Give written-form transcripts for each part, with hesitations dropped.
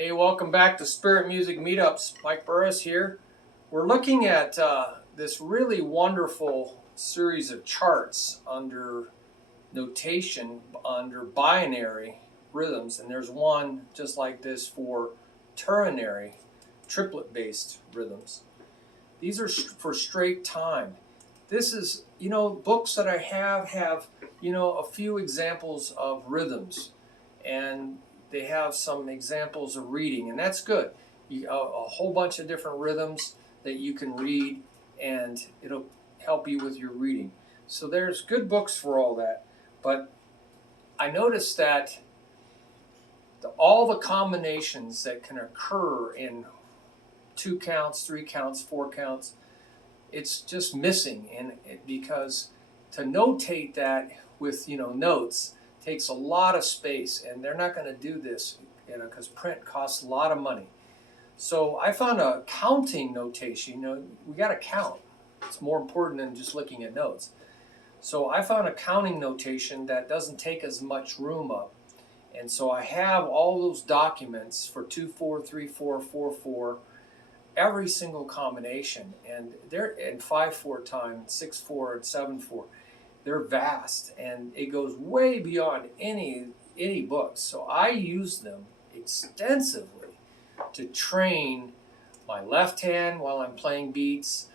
Hey, welcome back to Spirit Music Meetups. Mike Burris here. We're looking at this really wonderful series of charts under notation, under binary rhythms, and there's one just like this for ternary, triplet-based rhythms. These are for straight time. This is, books that I have, a few examples of rhythms, and they have some examples of reading, and that's good. A whole bunch of different rhythms that you can read, and it'll help you with your reading. So there's good books for all that. But I noticed that all the combinations that can occur in 2 counts, 3 counts, 4 counts, it's just missing. And because to notate that with notes takes a lot of space, and they're not going to do this, because print costs a lot of money. So I found a counting notation. We got to count. It's more important than just looking at notes. So I found a counting notation that doesn't take as much room up. And so I have all those documents for 2/4, 3/4, 4/4, every single combination, and they're in 5/4 time, 6/4, and 7/4. They're vast, and it goes way beyond any books. So I use them extensively to train my left hand while I'm playing beats,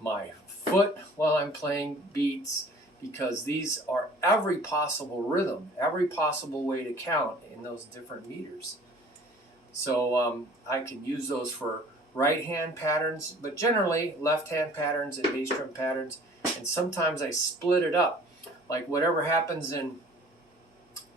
my foot while I'm playing beats, because these are every possible rhythm, every possible way to count in those different meters. So I can use those for right hand patterns, but generally left hand patterns and bass drum patterns, and sometimes I split it up. Like whatever happens in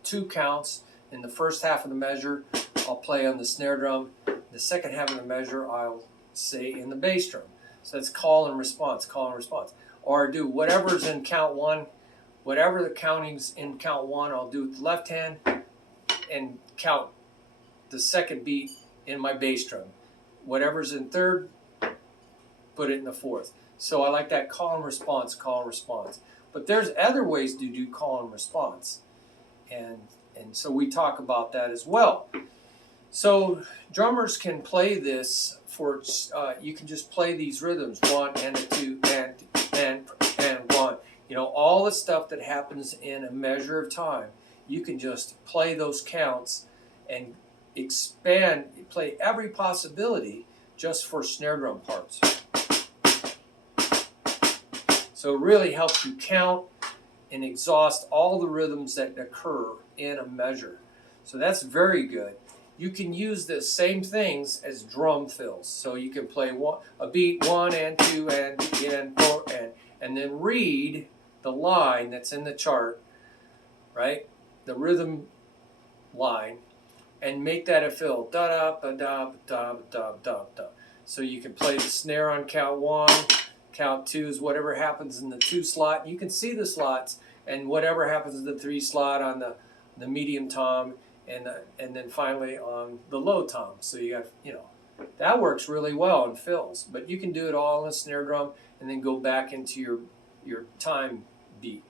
2 counts in the first half of the measure, I'll play on the snare drum. The second half of the measure, I'll say in the bass drum. So that's call and response, call and response. Or do whatever's in count 1, whatever the counting's in count 1, I'll do with the left hand and count the second beat in my bass drum. Whatever's in third, put it in the fourth. So I like that call and response, call and response. But there's other ways to do call and response. And so we talk about that as well. So drummers can play this for, you can just play these rhythms, 1 and a 2 and 1. All the stuff that happens in a measure of time, you can just play those counts and expand, play every possibility just for snare drum parts. So it really helps you count and exhaust all the rhythms that occur in a measure. So that's very good. You can use the same things as drum fills. So you can play a beat 1 and 2 and 4 and then read the line that's in the chart, right? The rhythm line, and make that a fill. Da da ba da da da da da. So you can play the snare on count 1, count 2 is whatever happens in the 2 slot. You can see the slots, and whatever happens in the 3 slot on the medium tom, and then finally on the low tom. So you got, that works really well in fills. But you can do it all in a snare drum and then go back into your time beat.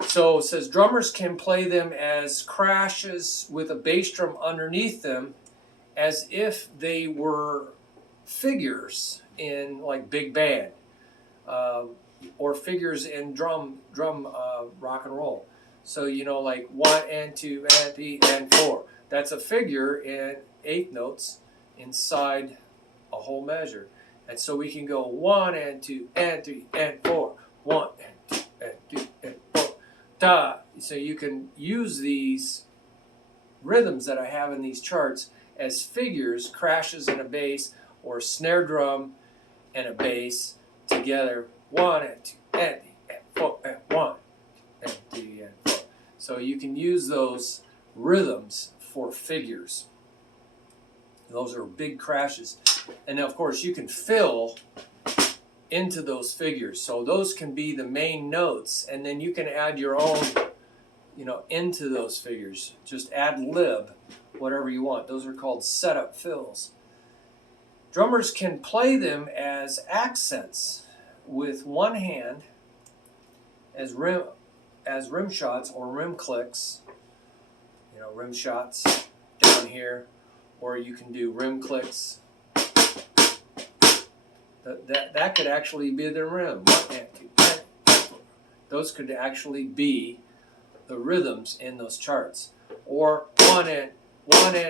So it says drummers can play them as crashes with a bass drum underneath them, as if they were figures in like big band, or figures in drum rock and roll. So like 1 and 2 and 3 and 4. That's a figure in 8 notes inside a whole measure. And so we can go 1 and 2 and 3 and 4, 1 and 2 and 3 and 4. Da. So you can use these rhythms that I have in these charts as figures, crashes and a bass, or snare drum and a bass together. 1 and 2 and 3 and 4 and 1 and 3 and 4. So you can use those rhythms for figures. Those are big crashes. And of course you can fill into those figures. So those can be the main notes, and then you can add your own, into those figures. Just ad lib whatever you want. Those are called setup fills. Drummers can play them as accents with one hand as rim shots or rim clicks. Rim shots, down, down here, or you can do rim clicks. That could actually be the rhythm. 1 and 2 and 4. Those could actually be the rhythms in those charts. Or 1 and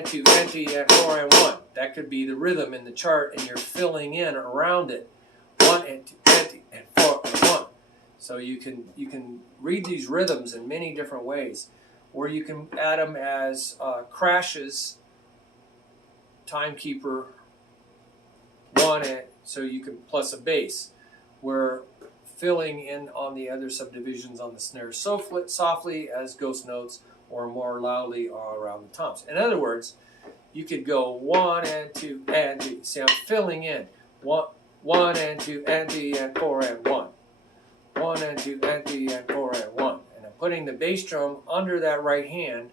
2 and 3 and 4 and 1. That could be the rhythm in the chart, and you're filling in around it. 1 and 2 and 3 and 4 and 1. So you can read these rhythms in many different ways, or you can add them as crashes, timekeeper, 1 and so you can plus a bass. We're filling in on the other subdivisions on the snare softly as ghost notes, or more loudly all around the toms. In other words, you could go 1 and 2 and 3. See, I'm filling in 1 and 2 and 3 and 4 and 1. 1 and 2 and 3 and 4 and 1. And I'm putting the bass drum under that right hand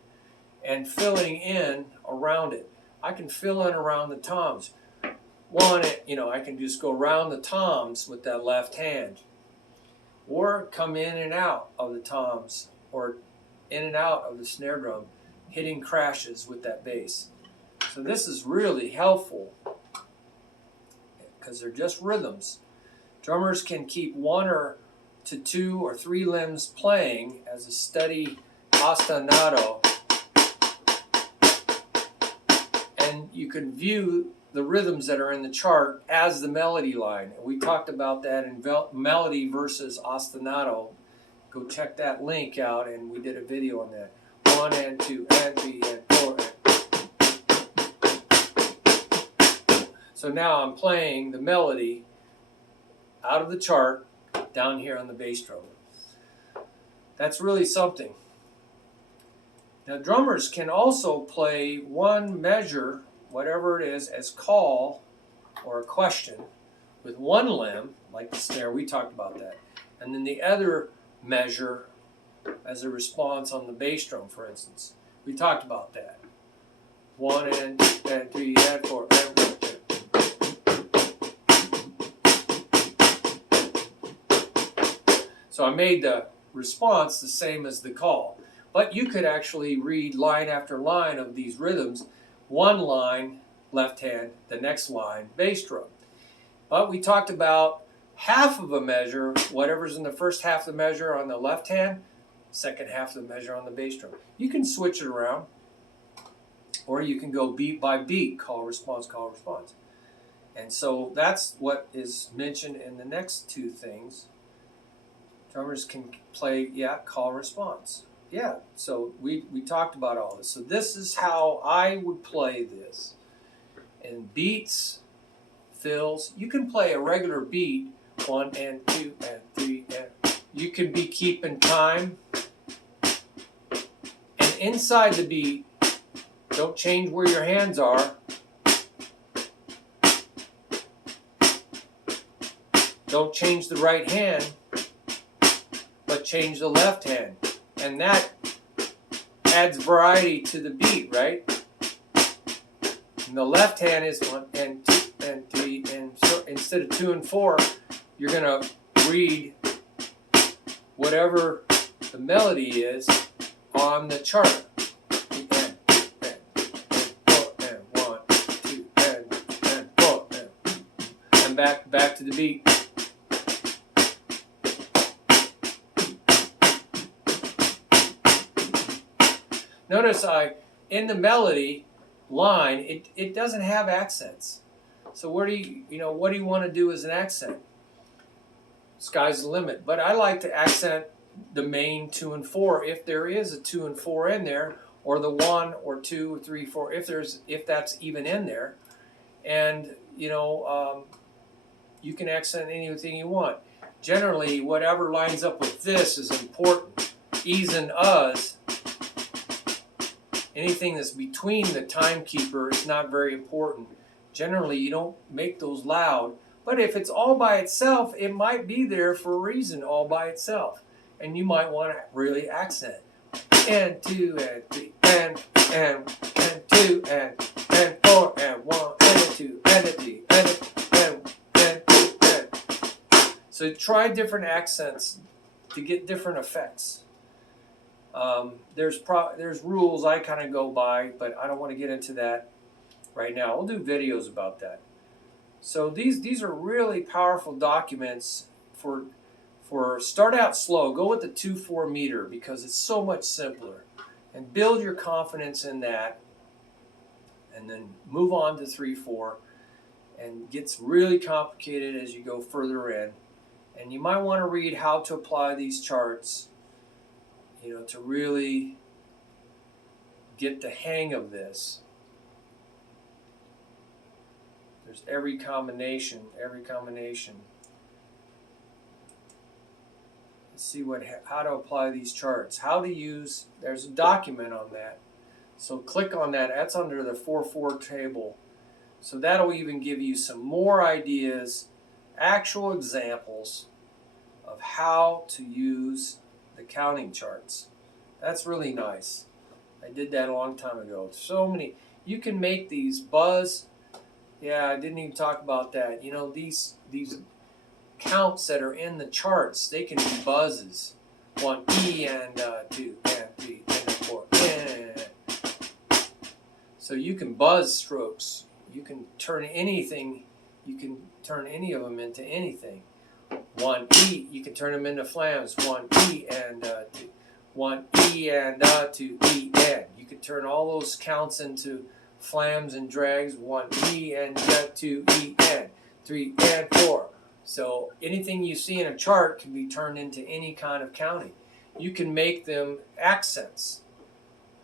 and filling in around it. I can fill in around the toms. I can just go around the toms with that left hand, or come in and out of the toms, or in and out of the snare drum, hitting crashes with that bass. So this is really helpful because they're just rhythms. Drummers can keep 1 or to 2 or 3 limbs playing as a steady ostinato, and you can view the rhythms that are in the chart as the melody line. And we talked about that in melody versus ostinato. Go check that link out, and we did a video on that. 1 and 2 and 3 and 4 and... So now I'm playing the melody out of the chart down here on the bass drum. That's really something. Now drummers can also play one measure, whatever it is, as call or a question with one limb, like the snare, we talked about that, and then the other measure as a response on the bass drum, for instance. We talked about that. 1 and 2 and 3 and 4 and 1. So I made the response the same as the call. But you could actually read line after line of these rhythms. One line, left hand, the next line, bass drum. But we talked about half of a measure, whatever's in the first half of the measure on the left hand, second half of the measure on the bass drum. You can switch it around, or you can go beat by beat, call, response, call, response. And so that's what is mentioned in the next two things. Drummers can play, call, response. Yeah, so we talked about all this. So this is how I would play this. And beats, fills, you can play a regular beat, 1 and 2 and 3 and you can be keeping time. And inside the beat, don't change where your hands are. Don't change the right hand, but change the left hand. And that adds variety to the beat, right? And the left hand is 1 and 2 and 3, and so instead of 2 and 4, you're going to read whatever the melody is on the chart. And 4 and 1, 2 and 4 and back to the beat. Notice in the melody line, it doesn't have accents. So what do you want to do as an accent? Sky's the limit. But I like to accent the main 2 and 4 if there is a 2 and 4 in there, or the 1 or 2 or 3, 4 if that's even in there. And you can accent anything you want. Generally, whatever lines up with this is important. E's and uhs. Anything that's between the timekeeper is not very important. Generally, you don't make those loud. But if it's all by itself, it might be there for a reason, all by itself. And you might want to really accent. And 2 and 3 and 2 and 4 and 1 and 2 and 3 and 2 and. So try different accents to get different effects. There's rules I kind of go by, but I don't want to get into that right now. We'll do videos about that. So these are really powerful documents for start out slow. Go with the 2/4 meter because it's so much simpler, and build your confidence in that, and then move on to 3/4, and gets really complicated as you go further in. And you might want to read how to apply these charts, to really get the hang of this. There's every combination. Let's see how to apply these charts. How to use, there's a document on that. So click on that. That's under the 4/4 table. So that'll even give you some more ideas, actual examples of how to use the counting charts. That's really nice. I did that a long time ago. So many. You can make these buzz. Yeah, I didn't even talk about that. These counts that are in the charts, they can be buzzes. 1 E and 2 and 3 and 4. So you can buzz strokes. You can turn anything. You can turn any of them into anything. 1 E, you can turn them into flams. 1 E and 2. 1 E and 2 E and. You can turn all those counts into flams and drags. 1 E and 2 E and 3 and 4. So anything you see in a chart can be turned into any kind of counting. You can make them accents.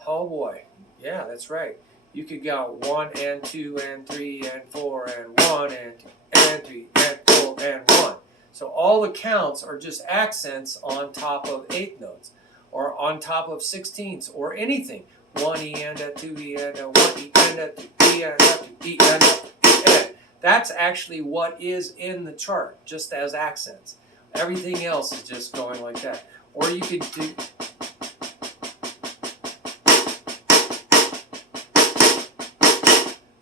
Oh boy, yeah, that's right. You could go 1 and 2 and 3 and 4 and 1 and 2 and 3 and 4 and 1. So all the counts are just accents on top of eighth notes, or on top of 16ths, or anything. 1 E and 2 E and 1 E and 2 E and 2 E and 2 E and. That's actually what is in the chart, just as accents. Everything else is just going like that. Or you could do.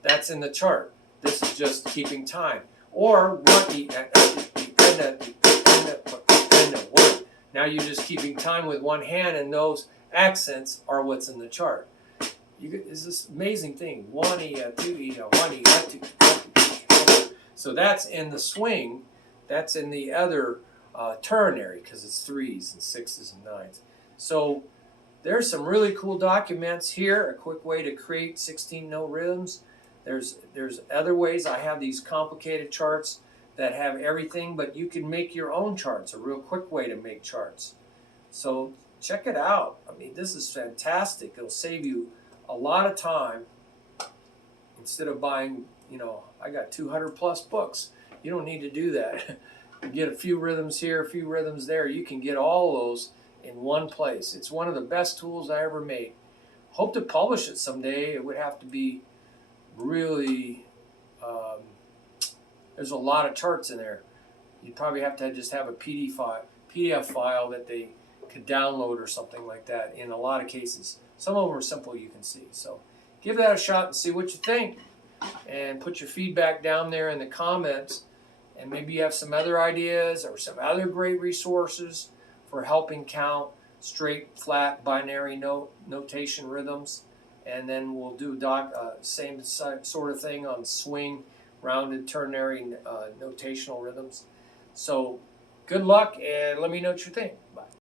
That's in the chart. This is just keeping time. Or 1 E and 2 E and 2 E and 1. Now you're just keeping time with one hand, and those accents are what's in the chart. It's this amazing thing. 1 E, 2 E, 1 E, 2 E. So that's in the swing. That's in the other ternary, because it's 3s and 6s and 9s. So there's some really cool documents here. A quick way to create 16-note rhythms. There's other ways. I have these complicated charts that have everything, but you can make your own charts. A real quick way to make charts. So check it out. I mean, this is fantastic. It'll save you a lot of time instead of buying, I got 200 plus books. You don't need to do that. You get a few rhythms here, a few rhythms there. You can get all those in one place. It's one of the best tools I ever made. Hope to publish it someday. It would have to be really, there's a lot of charts in there. You'd probably have to just have a PDF file that they could download or something like that in a lot of cases. Some of them are simple, you can see. So give that a shot and see what you think. And put your feedback down there in the comments. And maybe you have some other ideas or some other great resources for helping count straight, flat, binary notation rhythms. And then we'll do same sort of thing on swing, rounded, ternary, notational rhythms. So good luck, and let me know what you think. Bye.